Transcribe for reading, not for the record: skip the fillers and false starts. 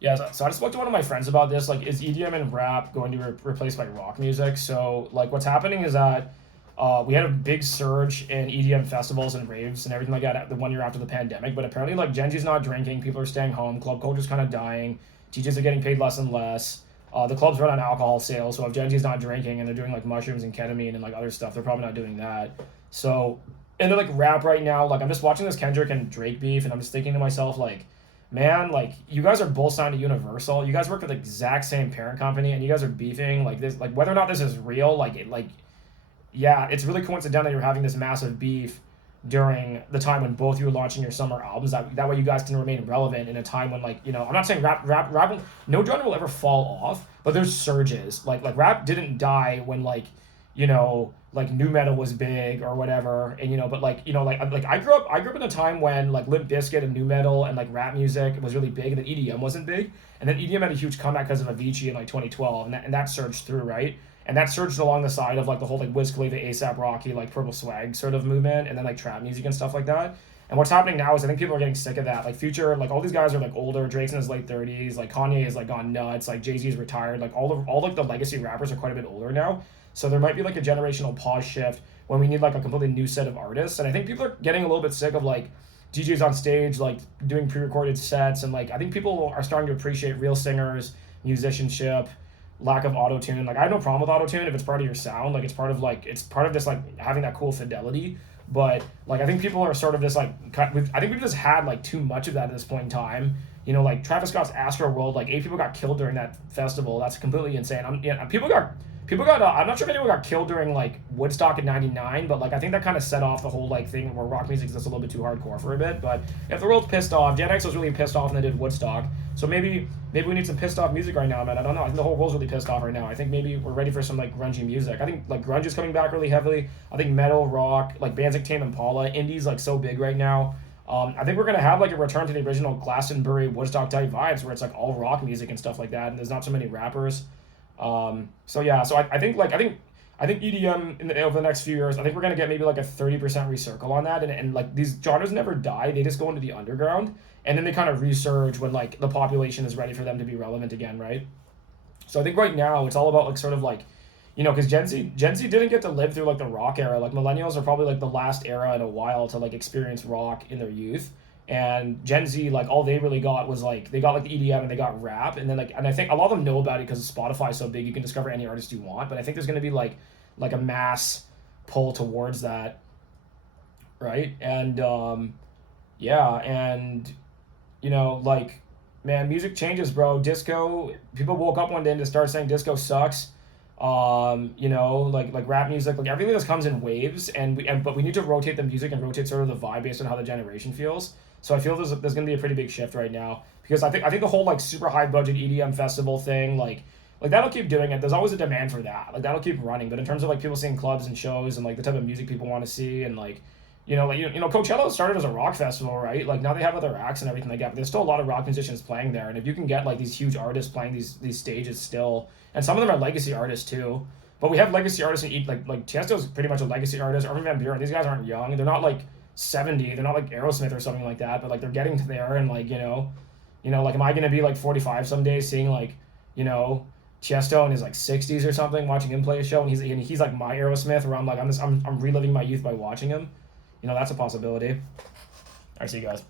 Yeah, so I just spoke to one of my friends about this. Like, is EDM and rap going to be replaced by rock music? So, like, what's happening is that we had a big surge in EDM festivals and raves and everything like that the 1 year after the pandemic. But apparently, like, Gen Z's not drinking, people are staying home, club culture's kind of dying, DJs are getting paid less and less. The clubs run on alcohol sales, so if Gen Z's not drinking and they're doing like mushrooms and ketamine and like other stuff, they're probably not doing that. So, and then like rap right now, like I'm just watching this Kendrick and Drake beef, and I'm just thinking to myself, like, man, like you guys are both signed to Universal. You guys work for the exact same parent company, and you guys are beefing like this. Like whether or not this is real, yeah, it's really coincidental you're having this massive beef during the time when both you are launching your summer albums. That way you guys can remain relevant in a time when I'm not saying rap no genre will ever fall off, but there's surges. Like rap didn't die when like new metal was big or whatever, and but like I grew up in a time when like Limp Bizkit and new metal and like rap music was really big, and then EDM wasn't big, and then EDM had a huge comeback because of Avicii in like 2012, and that surged through, right? And that surged along the side of like the whole like Wiz Khalifa, ASAP Rocky, like Purple Swag sort of movement, and then like trap music and stuff like that. And what's happening now is I think people are getting sick of that. Like Future, like all these guys are like older. Drake's in his late 30s. Like Kanye is like gone nuts. Like Jay-Z's retired. Like all like the legacy rappers are quite a bit older now. So there might be like a generational pause shift when we need like a completely new set of artists. And I think people are getting a little bit sick of like DJs on stage like doing pre-recorded sets, and like I think people are starting to appreciate real singers, musicianship, lack of auto tune. Like I have no problem with auto tune if it's part of your sound. It's part of this like having that cool fidelity. But like I think people are sort of just like I think we've just had like too much of that at this point in time. Like Travis Scott's Astro World, like 8 people got killed during that festival. That's completely insane. People got I'm not sure if anyone got killed during like Woodstock in '99, but like I think that kind of set off the whole like thing where rock music is just a little bit too hardcore for a bit. But if the world's pissed off, Gen X was really pissed off when they did Woodstock. So maybe we need some pissed off music right now, man. I don't know. I think the whole world's really pissed off right now. I think maybe we're ready for some like grungy music. I think like grunge is coming back really heavily. I think metal, rock, like bands like Tame Impala, indie's like so big right now. I think we're gonna have like a return to the original Glastonbury Woodstock type vibes where it's like all rock music and stuff like that, and there's not so many rappers. So yeah, so I think EDM over the next few years, I think we're gonna get maybe like a 30% recircle on that, and like these genres never die; they just go into the underground, and then they kind of resurge when like the population is ready for them to be relevant again, right? So I think right now it's all about like sort of like, because Gen Z didn't get to live through like the rock era. Like millennials are probably like the last era in a while to like experience rock in their youth. And Gen Z, like all they really got was like they got like the EDM and they got rap, and then like and I think a lot of them know about it because Spotify is so big you can discover any artist you want. But I think there's gonna be like a mass pull towards that, right? And yeah, and like, man, music changes, bro. Disco, people woke up one day and just started saying disco sucks. Like rap music, like everything just comes in waves, but we need to rotate the music and rotate sort of the vibe based on how the generation feels. So I feel there's gonna be a pretty big shift right now because I think the whole like super high budget EDM festival thing, like that'll keep doing it. There's always a demand for that. Like that'll keep running. But in terms of like people seeing clubs and shows and like the type of music people want to see, and like Coachella started as a rock festival, right? Like now they have other acts and everything like that, but there's still a lot of rock musicians playing there. And if you can get like these huge artists playing these stages still, and some of them are legacy artists too. But we have legacy artists in each like Tiesto's pretty much a legacy artist. Armin van Buuren, these guys aren't young. They're not like 70. They're not like Aerosmith or something like that. But like they're getting to there, and like like am I gonna be like 45 someday seeing like Tiesto in his like 60s or something, watching him play a show, and he's like my Aerosmith, where I'm reliving my youth by watching him. That's a possibility. All right, see you guys.